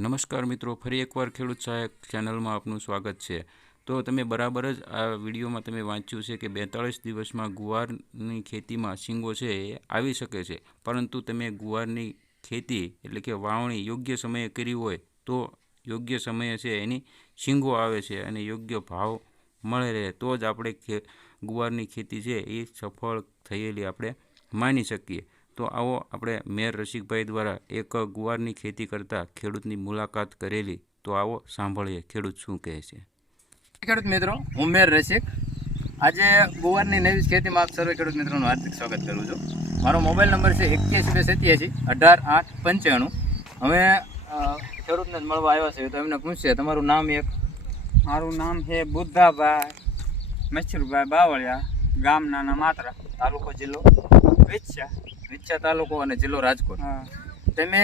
નમસ્કાર મિત્રો, ફરી એકવાર ખેડૂત સહાયક ચેનલમાં આપનું સ્વાગત છે। તો તમે બરાબર જ આ વિડીયોમાં તમે વાંચ્યું છે કે 42 દિવસમાં ગુવારની ખેતીમાં શીંગો છે એ આવી શકે છે, પરંતુ તમે ગુવારની ખેતી એટલે કે વાવણી યોગ્ય સમયે કરી હોય તો યોગ્ય સમયે છે એની શીંગો આવે છે અને યોગ્ય ભાવ મળે રહે તો જ આપણે ગુવારની ખેતી છે એ સફળ થયેલી આપણે માની શકીએ। તો આવો આપણે મેયર રસિકભાઈ દ્વારા એક ગુવારની ખેતી કરતા ખેડૂતની મુલાકાત કરેલી, તો આવો સાંભળીએ ખેડૂત શું કહે છે। ખેડૂત મિત્રો, હું મેયર રસિક આજે ગુવારની નવી ખેતીમાં આપ સર્વે ખેડૂત મિત્રોનું હાર્દિક સ્વાગત કરું છું। મારો મોબાઈલ નંબર છે 81 287 18 8 95। હવે ખેડૂતને જ મળવા આવ્યા છે તો એમને પૂછીએ તમારું નામ એક। મારું નામ છે બુદ્ધાભાઈ મચ્છુરભાઈ બાવળિયા, ગામ નાના માત્રા, તાલુકો જિલ્લો વિછ્યા તાલુકો અને જિલ્લો રાજકોટ। હા તમે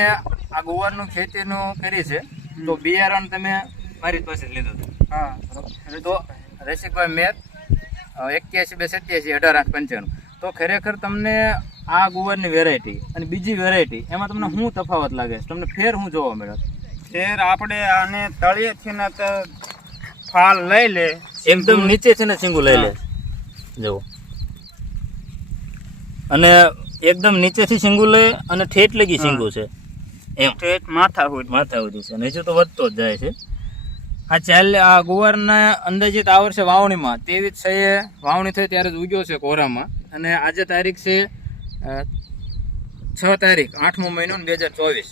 આ ગુવારનું ખેતીનું કરી છે તો બિયારણ તમે મારી પાસે જ લીધું હતું। હા તો રસિકભાઈ મેર 81 287 18 8 95। તો ખરેખર તમને આ ગુવારની વેરાયટી અને બીજી વેરાયટી એમાં તમને શું તફાવત લાગે છે, તમને ફેર શું જોવા મળે? ફેર આપણે આને તળિયેથી ને તો ફાલ લઈ લે, એકદમ નીચે છે ને સિંગુ લઈ લે જુઓ, અને એકદમ નીચેથી સિંગુ લે અને ઠેઠ લગી સિંગુ છે એમ, ઠેઠ માથા સુધી છે, નીચે તો વધતો જ જાય છે। આ ગુવારના અંદાજિત આ વર્ષે વાવણીમાં 23 વાવણી થઈ ત્યારે જ ઉગ્યો છે કોરામાં, અને આજે તારીખ છે 6 તારીખ 8મો મહિનો 2024।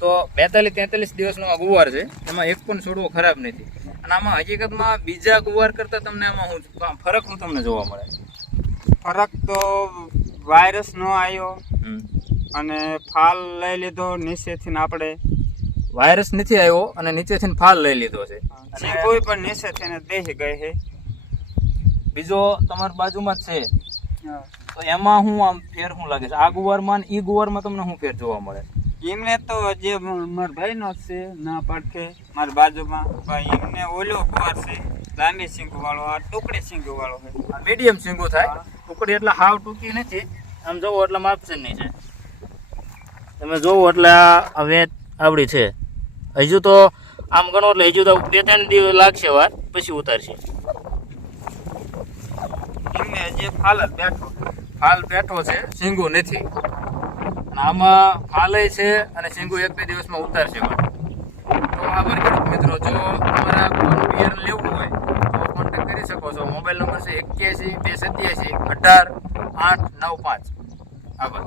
તો 42-43 દિવસનો આ ગુવાર છે, એમાં એક પણ છોડવો ખરાબ નથી। અને આમાં હકીકતમાં બીજા ગુવાર કરતા તમને આમાં ફરક શું તમને જોવા મળે? ફરક તો વાયરસ નો આવ્યો અને ફાલ લઈ લીધો નીચેથી ને, આપણે વાયરસ નથી આવ્યો અને નીચેથી ફાલ લઈ લીધો છે, કોઈ પણ નીચેથી ને દેહી ગઈ છે। બીજો તમારી બાજુમાં જ છે, તો એમાં શું આમ ફેર શું લાગે છે? આ ગુવારમાં ને ઈ ગુવારમાં તમને શું ફેર જોવા મળે? એમને તો જે મારા ભાઈ નો છે ના પડખે મારી બાજુમાં, એમને ઓલો ગુવાર છે લાંબી સિંગુ વાળો, આ ટુકડી સિંગુ વાળો છે, મીડિયમ સિંગુ થાય, ટુકડી એટલે હાવ ટૂંકી નથી, આમ જોવો એટલે માપસરની છે, તમે જોવો એટલે આ વેચ આવડી છે। હજુ તો આમ ગણો એટલે હજુ તો 2-3 દિવસ લાગશે વાર, પછી ઉતારશે। એમને જે ફાલ બેઠો છે, સિંગુ નથી, અને આમાં ફાલે છે અને સિંગુ 1-2 દિવસમાં ઉતારશે। તો આભાર ખેડૂત મિત્રો, જો તમારા બિયારણ લેવું હોય તો કોન્ટેક્ટ કરી શકો છો। મોબાઈલ નંબર છે 81 287 18 8 95। આભાર।